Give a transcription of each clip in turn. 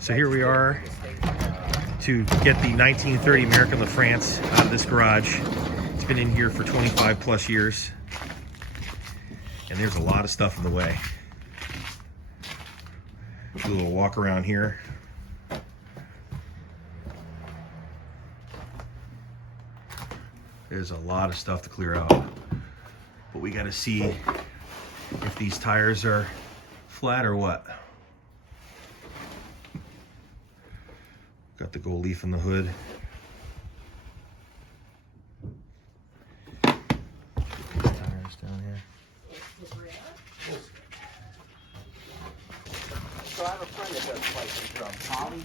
So here we are to get the 1930 American LaFrance out of this garage. It's been in here for 25 plus years. And there's a lot of stuff in the way. Do a little walk around here. There's a lot of stuff to clear out. But we gotta see if these tires are flat or what. Got the gold leaf in the hood. Tires down here. So I have a friend that does places from Polly,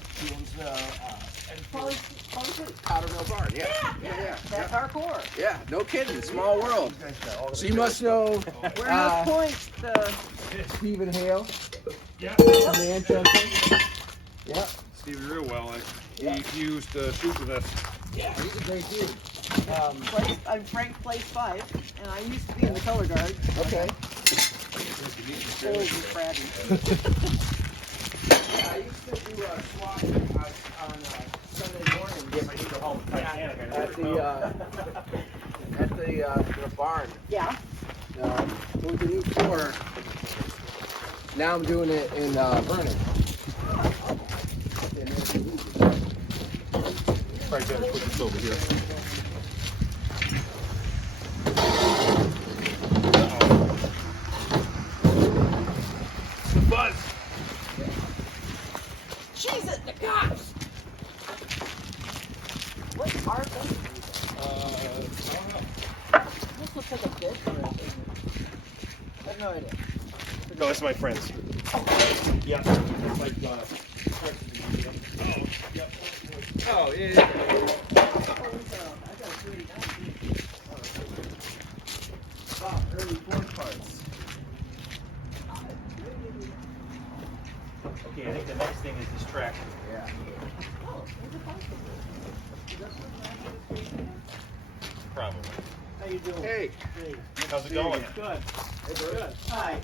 and Powder Mill Barn. Yeah. That's hardcore. Yeah, no kidding. Small world. So you must know Warehouse Point, Stephen Hale. Yeah. Manchester. Yeah. Stevie real well. He used to shoot with us. Yeah, he's a great dude. I'm Frank Place 5, and I used to be in the color guard. Okay. Old and crabby. Yeah, I used to do SWAT on Sunday morning at the barn. Yeah. With the new floor. Now I'm doing it in Vernon. Probably better put this over here. Buzz! She's at the cops! What are they? I don't know. This looks like a bit for it. I have no idea. No, it's my friends. Yeah. It's like, oh, yeah. I got a 39. Early Ford parts. Okay, I think the next thing is this track. Yeah. Probably. How you doing? Hey. Hey. How's it going? Good. Hey, bro. Good. Hi.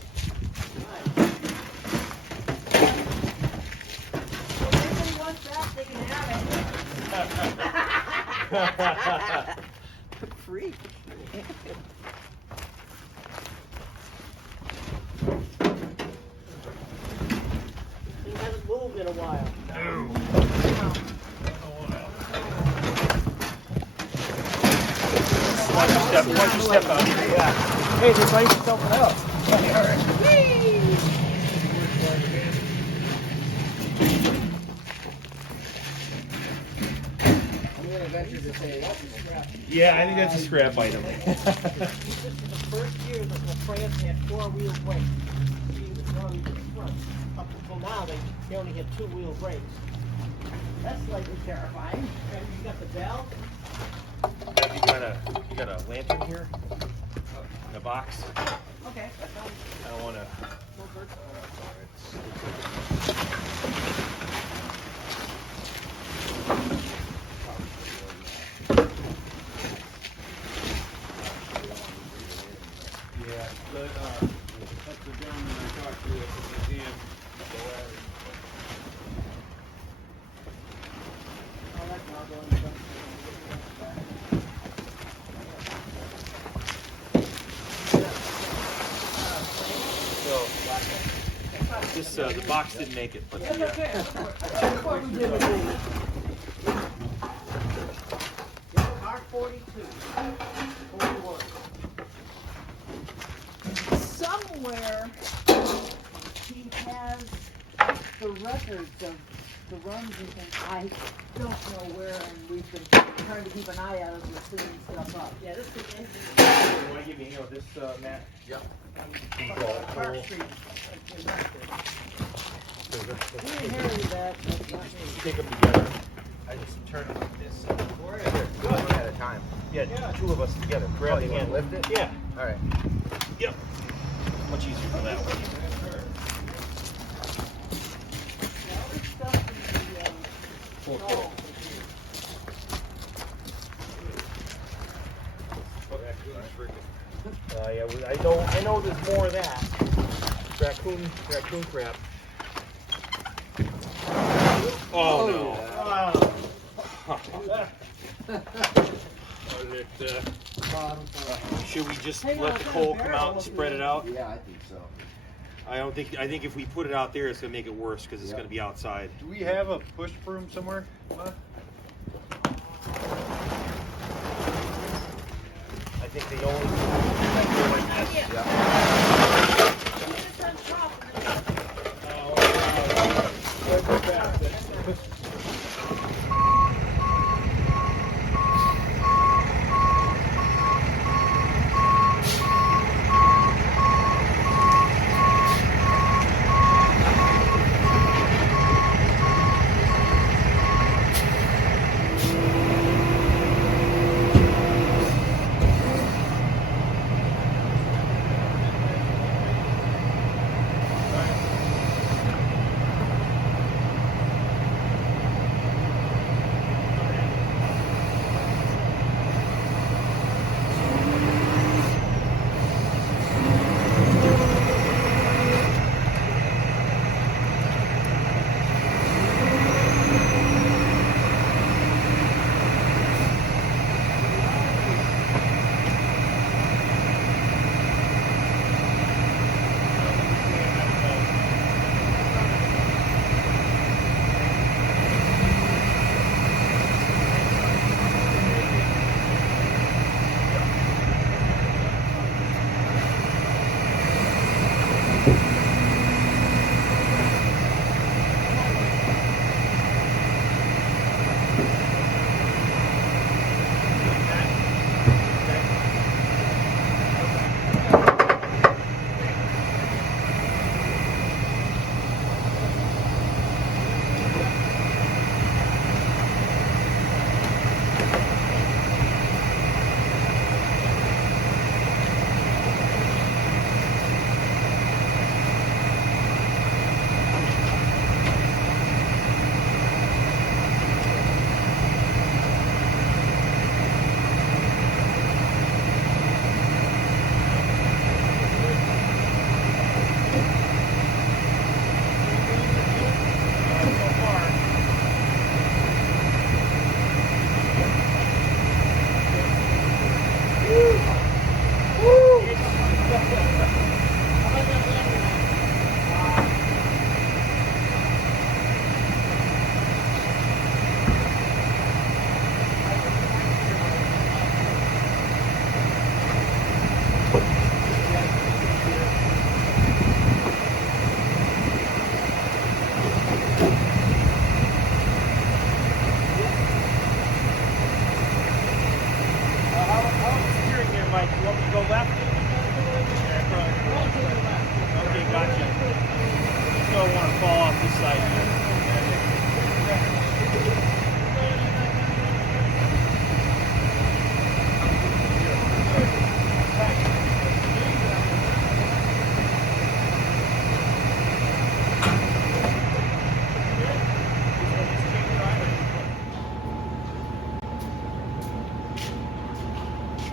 If anybody wants that, they can have it. Free. He hasn't moved in a while. Watch your step out here. Yeah. Hey, just light yourself up. Okay, all right. I'm going to venture to say that's a scrap. Yeah, I think that's a scrap item. This is the first year that LaFrance had four-wheel brakes. See, the front and the front. Up until now, they only had two-wheel brakes. That's slightly terrifying. And you got the bell. You got a lantern here? In a box? Okay, that sounds I don't want to. no good. Yeah, but that's the gentleman I talked to at the museum. Oh, that's not going. So, the box didn't make it, but That's okay. That's what we did with these. R42. 41. Somewhere he has the records of the runs and things. I don't know where, and we've been trying to keep an eye out as we're cleaning stuff up. Yeah, this is engine. you want to give me a hand with this, Matt? Yep. Park Street. We inherited that. That's not me. Take them together. I just turn it like this. One at a time. Yeah, two of us together. Grab the You want to handle. lift it? Yeah. All right. Yep. Much easier for that one. All this stuff in the, oh, Yeah, I know there's more of that. Raccoon crap. Should we just let the coal come out and spread it out? Yeah, I think so. I think if we put it out there, it's gonna make it worse because it's gonna be outside. Do we have a push broom somewhere? I think they only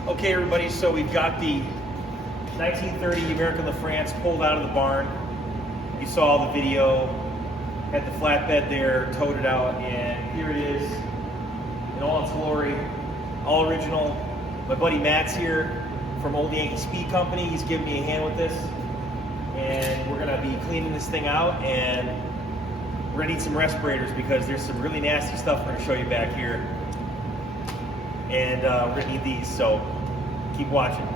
Okay, everybody, so we've got the 1930 American LaFrance pulled out of the barn. You saw the video, had the flatbed there, towed it out, and here it is in all its glory, all original. My buddy Matt's here from Old Yankee Speed Company. He's giving me a hand with this, and we're gonna be cleaning this thing out, and we're gonna need some respirators because there's some really nasty stuff we're gonna show you back here, and we're gonna need these, so keep watching.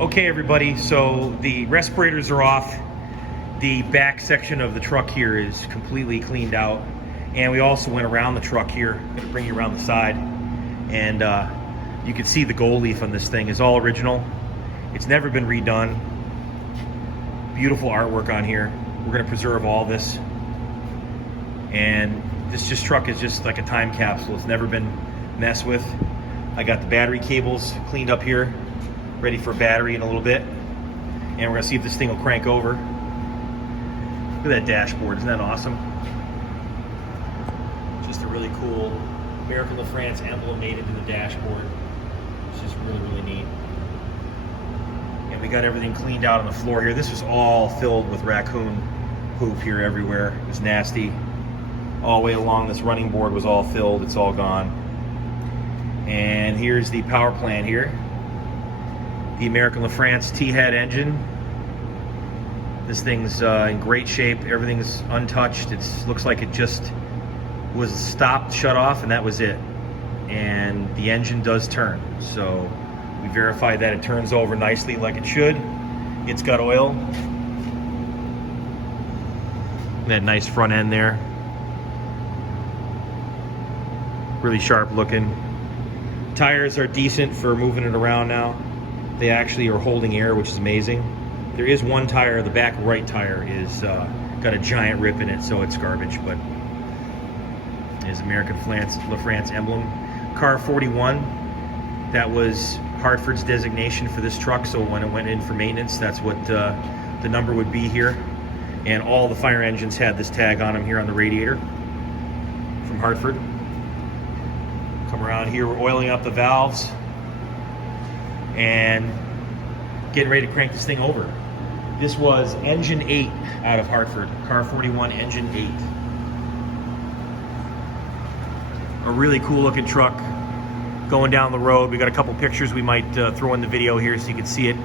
Okay, everybody, so the respirators are off. The back section of the truck here is completely cleaned out. And we also went around the truck here. I'm gonna bring you around the side. And you can see the gold leaf on this thing is all original. It's never been redone. Beautiful artwork on here. We're gonna preserve all this. And this truck is just like a time capsule. It's never been messed with. I got the battery cables cleaned up here, ready for battery in a little bit. And we're gonna see if this thing will crank over. Look at that dashboard, isn't that awesome? Just a really cool American LaFrance emblem made into the dashboard. It's just really, really neat. And we got everything cleaned out on the floor here. This was all filled with raccoon poop here everywhere. It was nasty. All the way along this running board was all filled. It's all gone. And here's the power plant here. The American LaFrance T-head engine. This thing's in great shape. Everything's untouched. It looks like it just was stopped, shut off, and that was it. And the engine does turn. So we verified that it turns over nicely like it should. It's got oil. That nice front end there. Really sharp looking. Tires are decent for moving it around now. They actually are holding air, which is amazing. There is one tire, the back right tire is got a giant rip in it, so it's garbage, but it is American LaFrance emblem. Car 41, that was Hartford's designation for this truck, so when it went in for maintenance, that's what the number would be here. And all the fire engines had this tag on them here on the radiator from Hartford. Come around here, we're oiling up the valves and getting ready to crank this thing over. This was engine 8 out of Hartford, car 41 engine 8. A really cool looking truck going down the road. We got a couple pictures we might throw in the video here so you can see it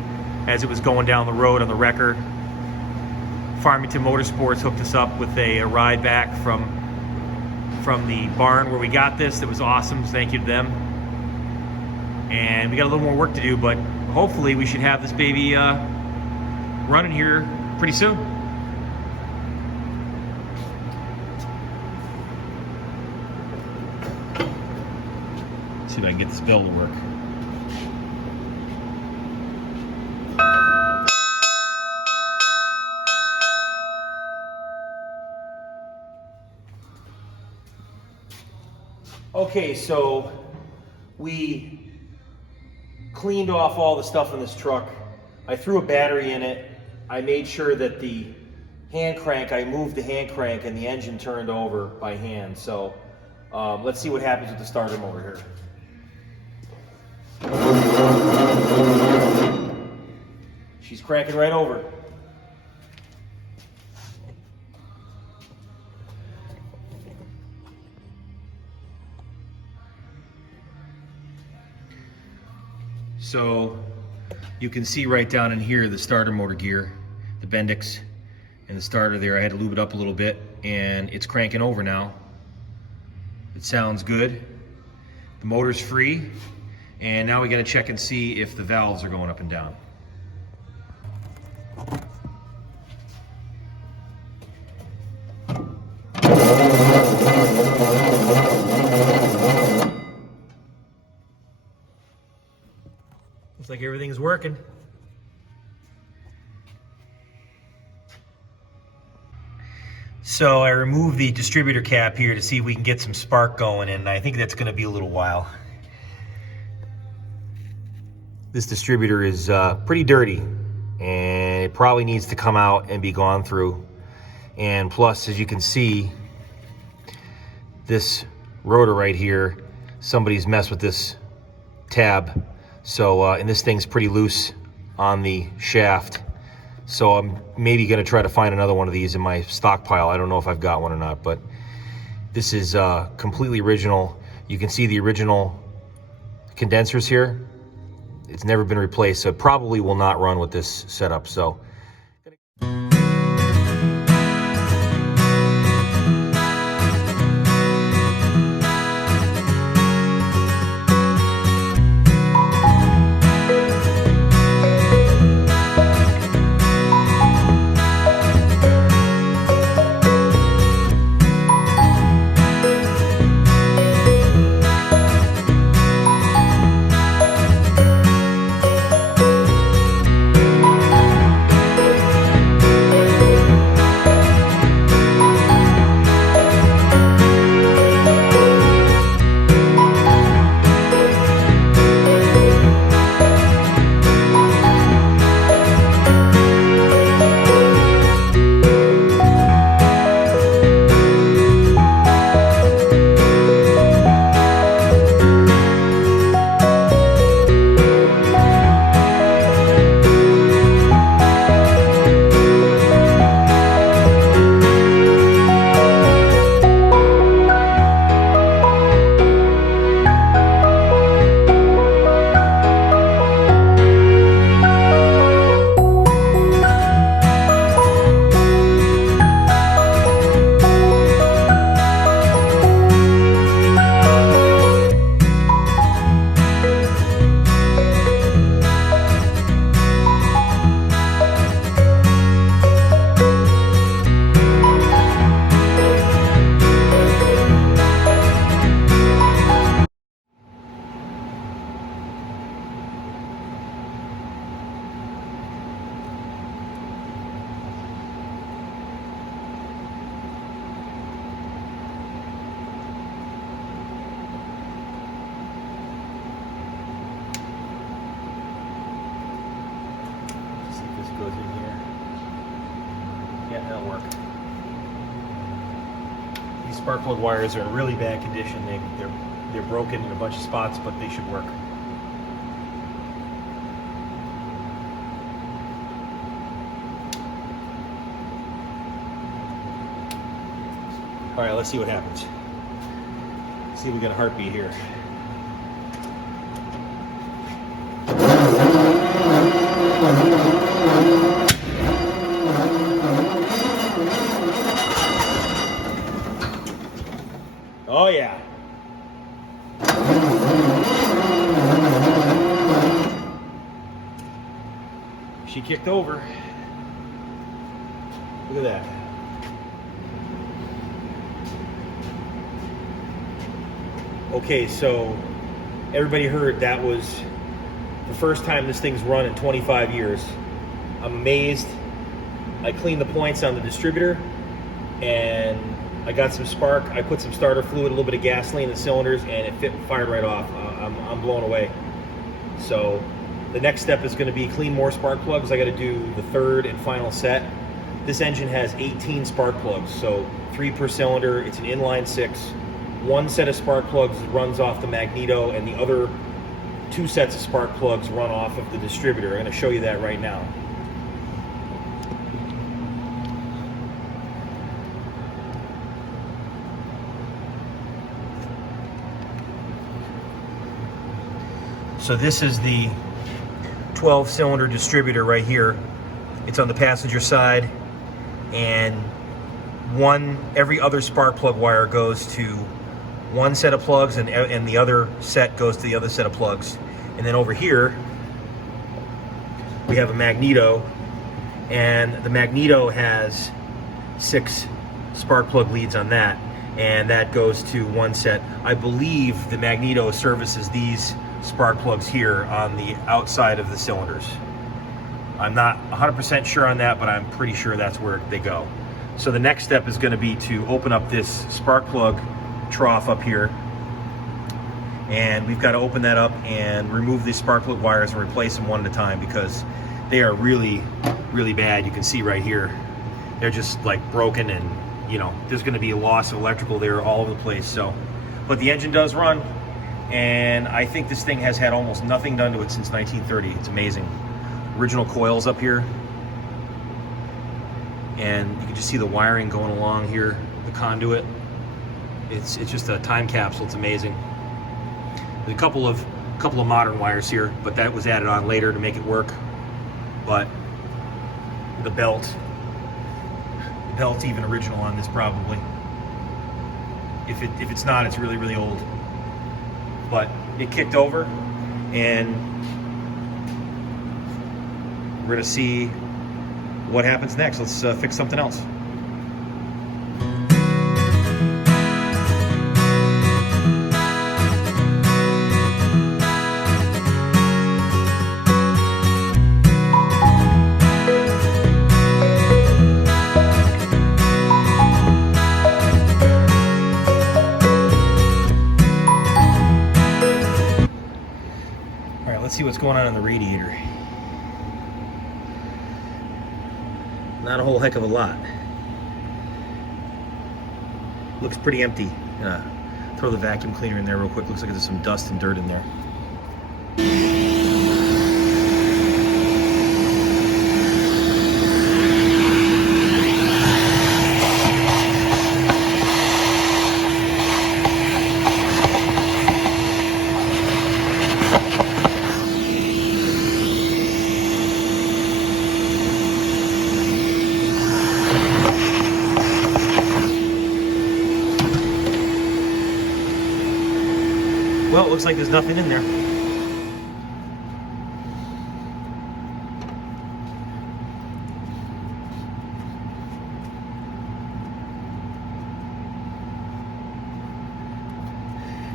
as it was going down the road on the wrecker. Farmington Motorsports hooked us up with a ride back from the barn where we got this. It was awesome, thank you to them. And we got a little more work to do, but hopefully we should have this baby running here pretty soon. Let's see if I can get this bell to work. Okay, so we cleaned off all the stuff in this truck. I threw a battery in it. I made sure that the hand crank, I moved the hand crank and the engine turned over by hand. So let's see what happens with the starter motor here. She's cranking right over. So you can see right down in here the starter motor gear, the Bendix and the starter there. I had to lube it up a little bit and it's cranking over now. It sounds good. The motor's free. And now we gotta check and see if the valves are going up and down. Looks like everything's working. So I removed the distributor cap here to see if we can get some spark going, and I think that's going to be a little while. This distributor is pretty dirty, and it probably needs to come out and be gone through. And plus, as you can see, this rotor right here, somebody's messed with this tab. So, and this thing's pretty loose on the shaft. So I'm maybe gonna try to find another one of these in my stockpile. I don't know if I've got one or not, but this is completely original. You can see the original condensers here. It's never been replaced, so it probably will not run with this setup. So not work. These spark plug wires are in really bad condition. They're broken in a bunch of spots, but they should work. All right, let's see what happens. See if we got a heartbeat here. Oh yeah. She kicked over. Look at that. Okay, so everybody heard that was the first time this thing's run in 25 years. I'm amazed. I cleaned the points on the distributor and I got some spark. I put some starter fluid, a little bit of gasoline in the cylinders, and it fired right off. I'm blown away. So the next step is going to be clean more spark plugs. I got to do the third and final set. This engine has 18 spark plugs, so 3 per cylinder. It's an inline 6. One set of spark plugs runs off the magneto, and the other 2 sets of spark plugs run off of the distributor. I'm going to show you that right now. So this is the 12-cylinder distributor right here. It's on the passenger side, and every other spark plug wire goes to one set of plugs, and the other set goes to the other set of plugs. And then over here we have a magneto, and the magneto has 6 spark plug leads on that, and that goes to one set. I believe the magneto services these spark plugs here on the outside of the cylinders. I'm not 100% sure on that, but I'm pretty sure that's where they go. So the next step is going to be to open up this spark plug trough up here, and we've got to open that up and remove these spark plug wires and replace them one at a time, because they are really, really bad. You can see right here, they're just like broken, and you know, there's going to be a loss of electrical there all over the place. So, but the engine does run, and I think this thing has had almost nothing done to it since 1930. It's amazing. Original coils up here, and you can just see the wiring going along here, the conduit. It's just a time capsule. It's amazing. There's a couple of modern wires here, but that was added on later to make it work. But the belt's even original on this, probably. If it's not, it's really, really old. But it kicked over, and we're gonna see what happens next. Let's fix something else. All right, let's see what's going on in the radiator. Not a whole heck of a lot. Looks pretty empty. Throw the vacuum cleaner in there real quick. Looks like there's some dust and dirt in there. Well, it looks like there's nothing in there.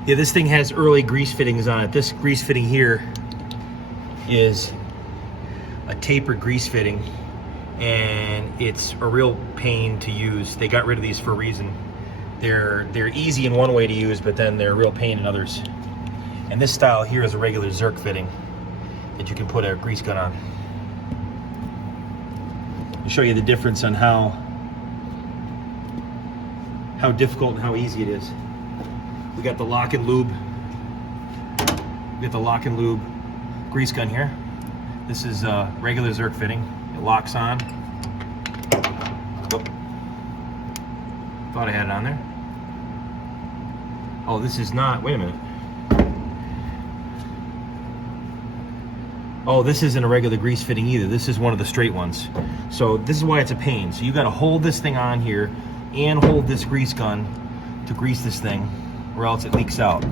Yeah, this thing has early grease fittings on it. This grease fitting here is a tapered grease fitting, and it's a real pain to use. They got rid of these for a reason. They're easy in one way to use, but then they're a real pain in others. And this style here is a regular Zerk fitting that you can put a grease gun on. I'll show you the difference on how how difficult and how easy it is. We got the lock and lube. We got the lock and lube grease gun here. This is a regular Zerk fitting. It locks on. Oh. Thought I had it on there. Oh, this is not, wait a minute. Oh, this isn't a regular grease fitting either. This is one of the straight ones. So this is why it's a pain. So you gotta hold this thing on here and hold this grease gun to grease this thing, or else it leaks out.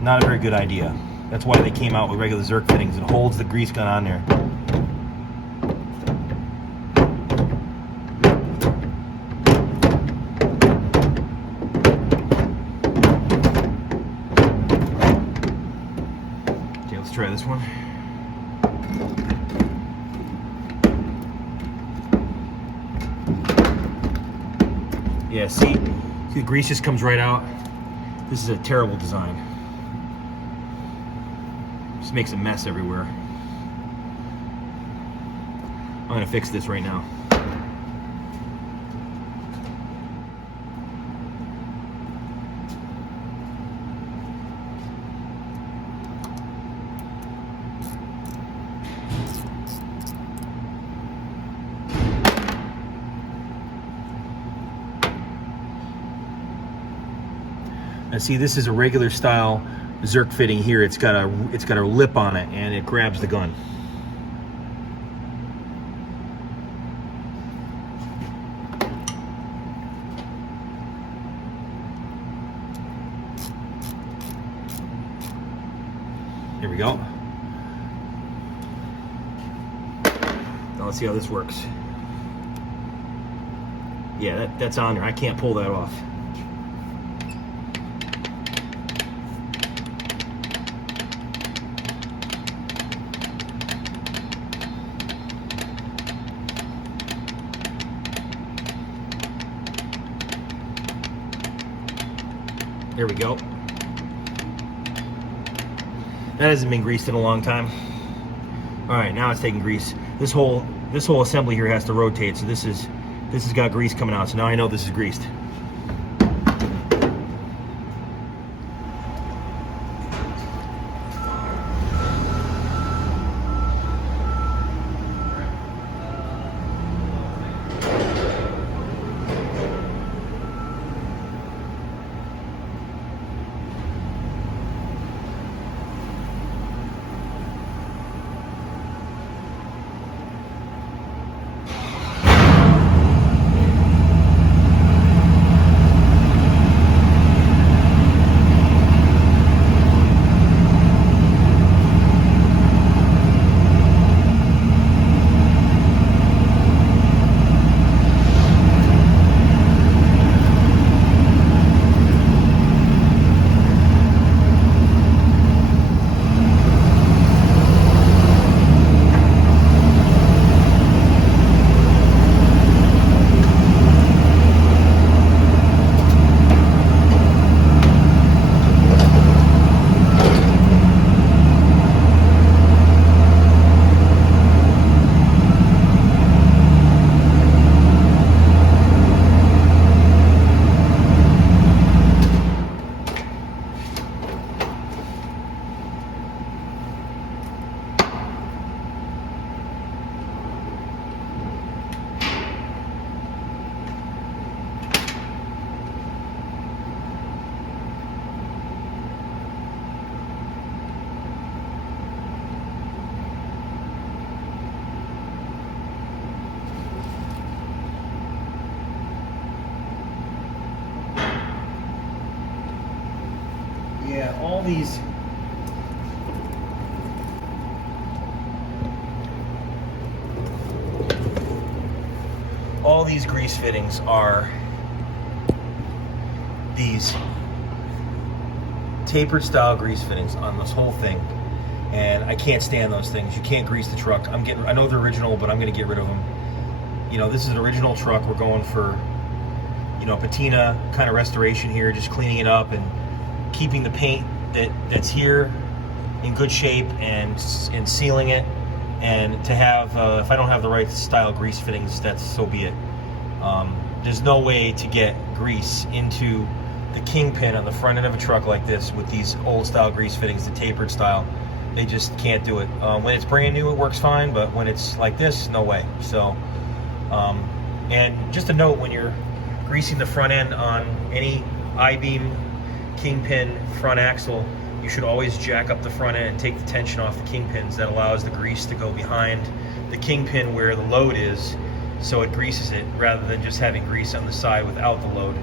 Not a very good idea. That's why they came out with regular Zerk fittings. It holds the grease gun on there. Okay, let's try this one. Yeah, see the grease just comes right out. This is a terrible design. Just makes a mess everywhere. I'm gonna fix this right now. Now see, this is a regular style Zerk fitting here. It's got a lip on it and it grabs the gun. Here we go. Now let's see how this works. Yeah, that's on there. I can't pull that off. There we go. That hasn't been greased in a long time. All right, now it's taking grease. This whole assembly here has to rotate, so this has got grease coming out. So now I know this is greased. Yeah, all these grease fittings are these tapered style grease fittings on this whole thing, and I can't stand those things. You can't grease the truck. I know they're original, but I'm gonna get rid of them. You know, this is an original truck. We're going for, you know, patina kind of restoration here, just cleaning it up and keeping the paint that's here in good shape and sealing it. And to have, if I don't have the right style grease fittings, that's so be it. there's no way to get grease into the kingpin on the front end of a truck like this with these old style grease fittings, the tapered style. They just can't do it. When it's brand new, it works fine, but when it's like this, no way. So, and just a note, when you're greasing the front end on any I-beam kingpin front axle, you should always jack up the front end and take the tension off the kingpins. That allows the grease to go behind the kingpin where the load is, so it greases it rather than just having grease on the side without the load.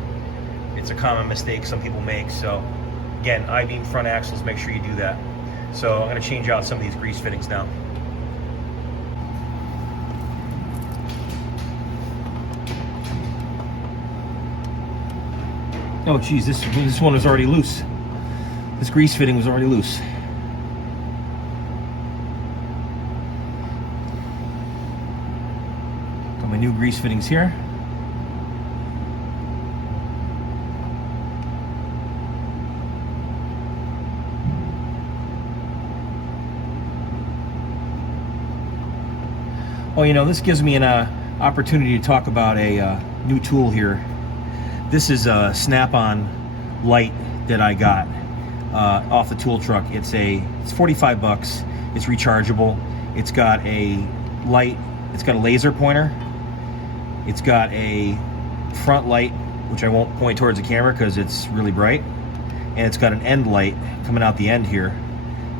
It's a common mistake some people make. So again, I-beam front axles, make sure you do that. So I'm going to change out some of these grease fittings now. Oh geez, this one was already loose. This grease fitting was already loose. Got my new grease fittings here. Well, you know, this gives me an opportunity to talk about a new tool here. This is a snap-on light that I got off the tool truck. It's 45 bucks. It's rechargeable. It's got a light. It's got a laser pointer. It's got a front light, which I won't point towards the camera because it's really bright. And it's got an end light coming out the end here.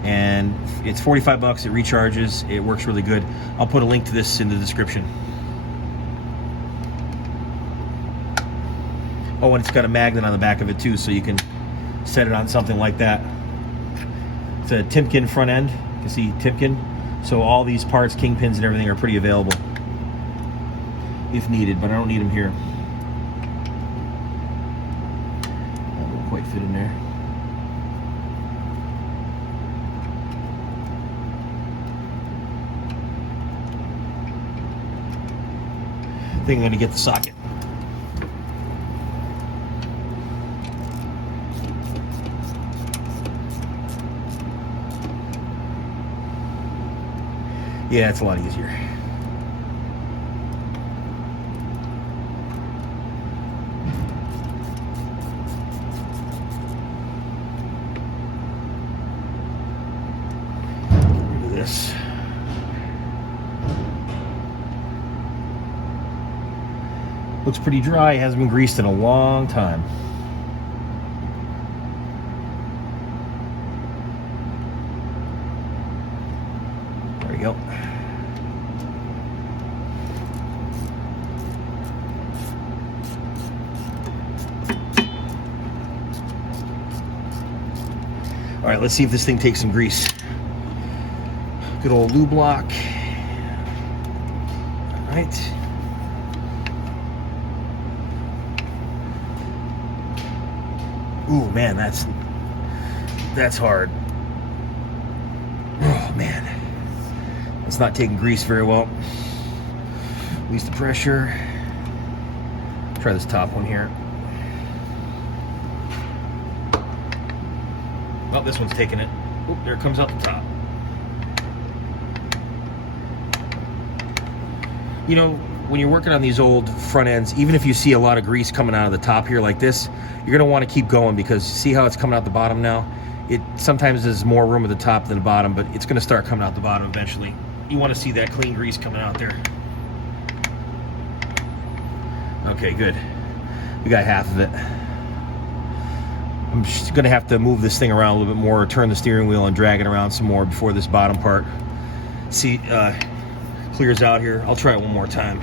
And it's 45 bucks. It recharges. It works really good. I'll put a link to this in the description. Oh, and it's got a magnet on the back of it too, so you can set it on something like that. It's a Timken front end. You can see Timken. So all these parts, kingpins and everything, are pretty available if needed, but I don't need them here. That won't quite fit in there. I think I'm going to get the socket. Yeah, it's a lot easier. Look at this. Looks pretty dry. It hasn't been greased in a long time. There we go. All right, let's see if this thing takes some grease. Good old lube block. All right. Ooh, man, that's hard. Oh, man. It's not taking grease very well. Release the pressure. Try this top one here. Oh, this one's taking it. Oh, there it comes out the top. You know, when you're working on these old front ends, even if you see a lot of grease coming out of the top here like this, you're going to want to keep going, because see how it's coming out the bottom now? It sometimes there's more room at the top than the bottom, but it's going to start coming out the bottom eventually. You want to see that clean grease coming out there. Okay, good. We got half of it. I'm just going to have to move this thing around a little bit more, turn the steering wheel and drag it around some more before this bottom part clears out here. I'll try it one more time.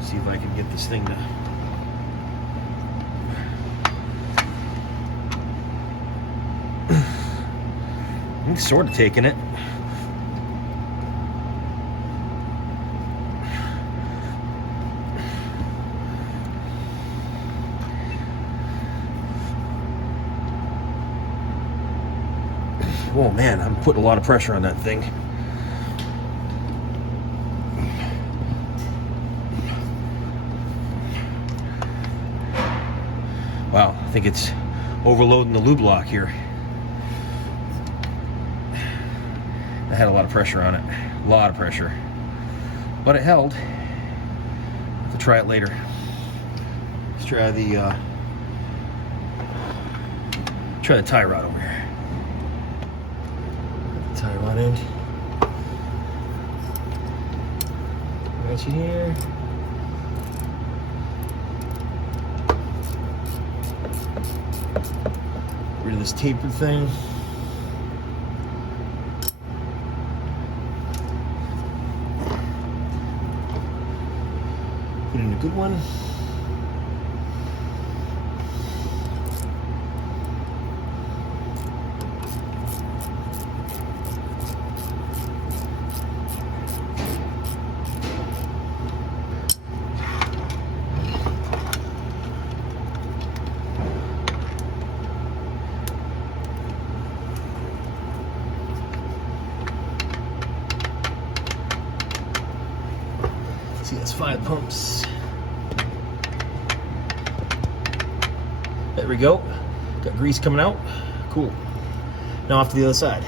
See if I can get this thing to... I'm sort of taking it. Oh man, I'm putting a lot of pressure on that thing. Wow, I think it's overloading the lube block here. I had a lot of pressure on it, a lot of pressure, but it held. We'll try it later. Let's try the tie rod over here. Tie rod end. Right here. Rid of this tapered thing. Put in a good one. See, that's 5 pumps. There we go. Got grease coming out. Cool. Now off to the other side.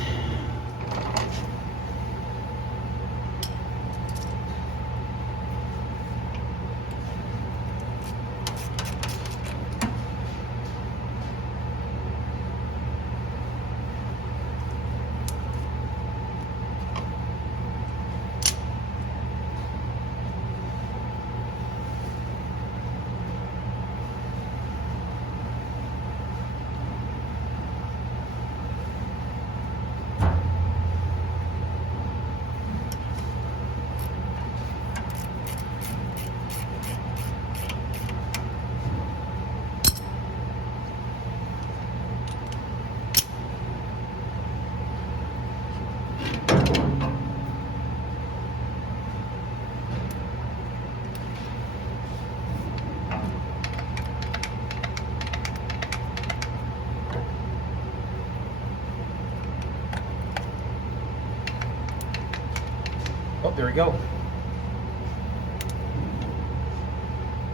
Oh, there we go.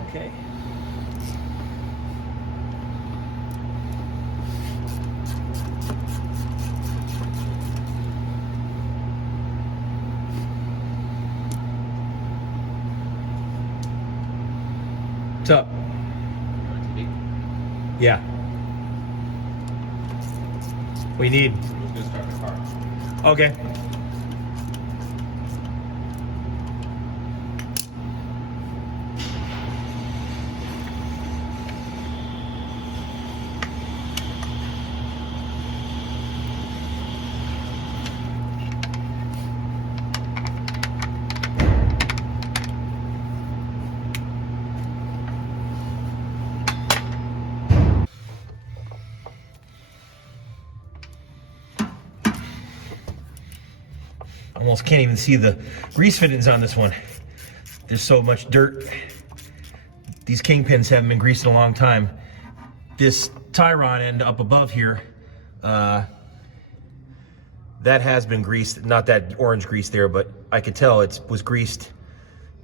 Okay. What's up? Yeah. We need. Okay. Almost can't even see the grease fittings on this one. There's so much dirt. These kingpins haven't been greased in a long time. This tie rod end up above here, that has been greased. Not that orange grease there, but I could tell it was greased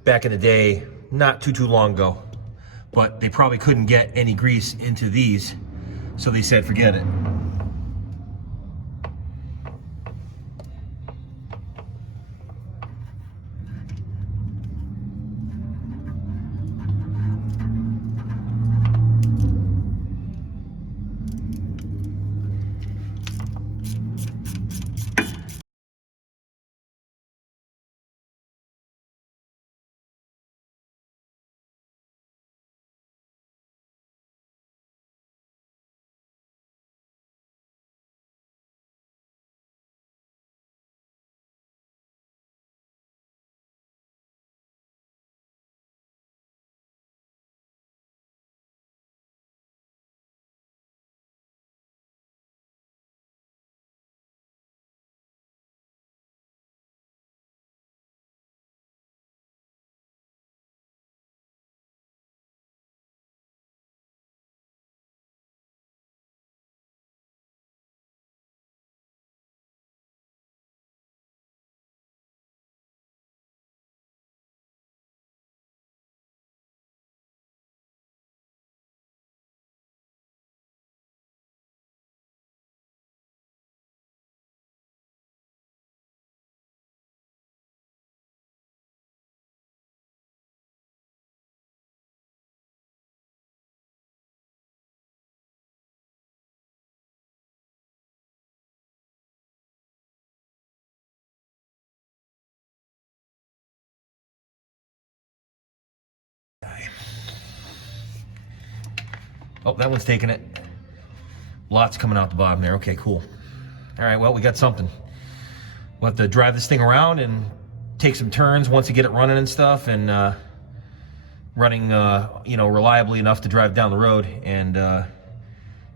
back in the day, not too long ago. But they probably couldn't get any grease into these, so they said forget it. Oh, that one's taking it. Lots coming out the bottom there. Okay, cool. All right, well, we got something. We'll have to drive this thing around and take some turns once you get it running and stuff, and running, you know, reliably enough to drive down the road, and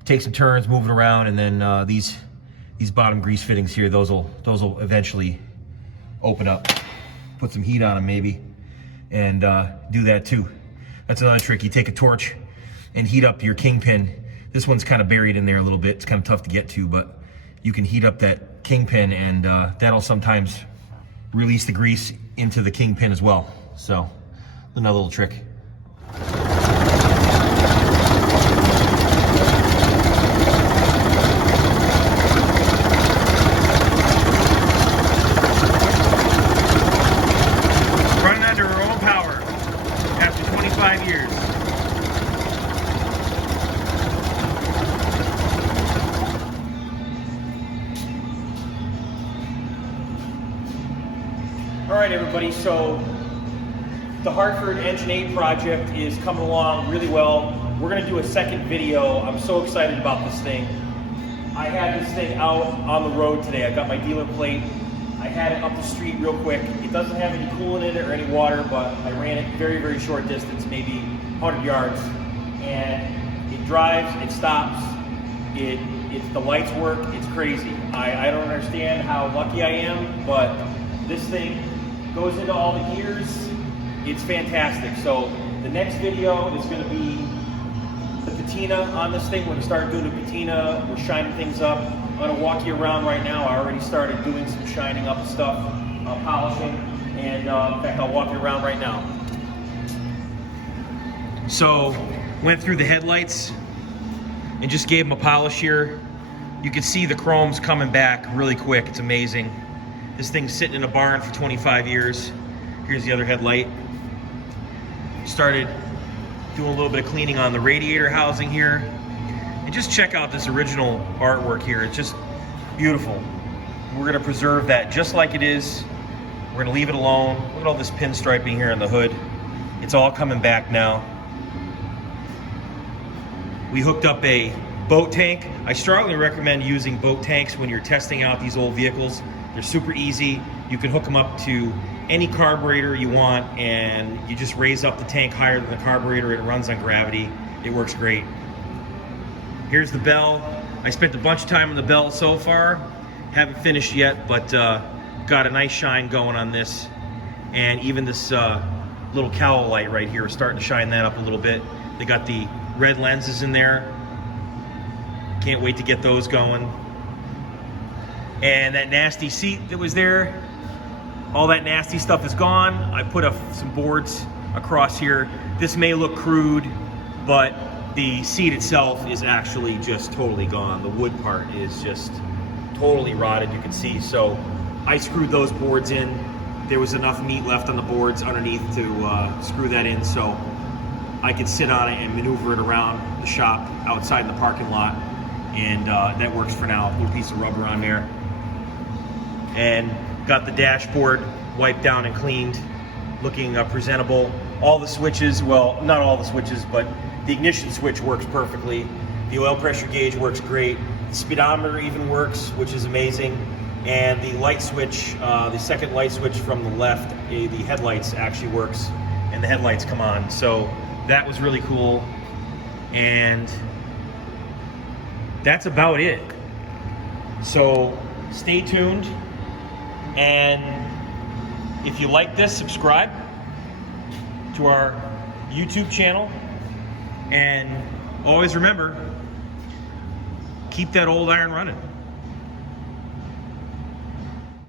take some turns, move it around, and then these bottom grease fittings here, those will eventually open up. Put some heat on them maybe, and do that too. That's another trick. You take a torch and heat up your kingpin. This one's kind of buried in there a little bit. It's kind of tough to get to, but you can heat up that kingpin, and that'll sometimes release the grease into the kingpin as well. So another little trick. Running under our own power after 25 years. All right, everybody, so the Hartford Engine 8 project is coming along really well. We're gonna do a second video. I'm so excited about this thing. I had this thing out on the road today. I got my dealer plate. I had it up the street real quick. It doesn't have any coolant in it or any water, but I ran it very, very short distance, maybe 100 yards. And it drives, it stops, the lights work, it's crazy. I don't understand how lucky I am, but this thing goes into all the gears. It's fantastic. So the next video is going to be the patina on this thing. We're going to start doing the patina. We're shining things up. I'm going to walk you around right now. I already started doing some shining up stuff, polishing, and in fact, I'll walk you around right now. So went through the headlights and just gave them a polish here. You can see the chrome's coming back really quick. It's amazing. This thing's sitting in a barn for 25 years. Here's the other headlight. Started doing a little bit of cleaning on the radiator housing here. And just check out this original artwork here. It's just beautiful. We're gonna preserve that just like it is. We're gonna leave it alone. Look at all this pinstriping here in the hood. It's all coming back now. We hooked up a boat tank. I strongly recommend using boat tanks when you're testing out these old vehicles. They're super easy. You can hook them up to any carburetor you want, and you just raise up the tank higher than the carburetor. It runs on gravity. It works great. Here's the bell. I spent a bunch of time on the bell so far. Haven't finished yet, but got a nice shine going on this. And even this little cowl light right here is starting to shine that up a little bit. They got the red lenses in there. Can't wait to get those going. And that nasty seat that was there, all that nasty stuff is gone. I put some boards across here. This may look crude, but the seat itself is actually just totally gone. The wood part is just totally rotted, you can see. So I screwed those boards in. There was enough meat left on the boards underneath to screw that in, so I could sit on it and maneuver it around the shop outside in the parking lot. And that works for now. A little piece of rubber on there. And got the dashboard wiped down and cleaned, looking presentable. All the switches, well, not all the switches, but the ignition switch works perfectly. The oil pressure gauge works great. The speedometer even works, which is amazing. And the light switch, the second light switch from the left, the headlights actually works, and the headlights come on. So that was really cool. And that's about it. So stay tuned. And if you like this, subscribe to our YouTube channel. And always remember, keep that old iron running.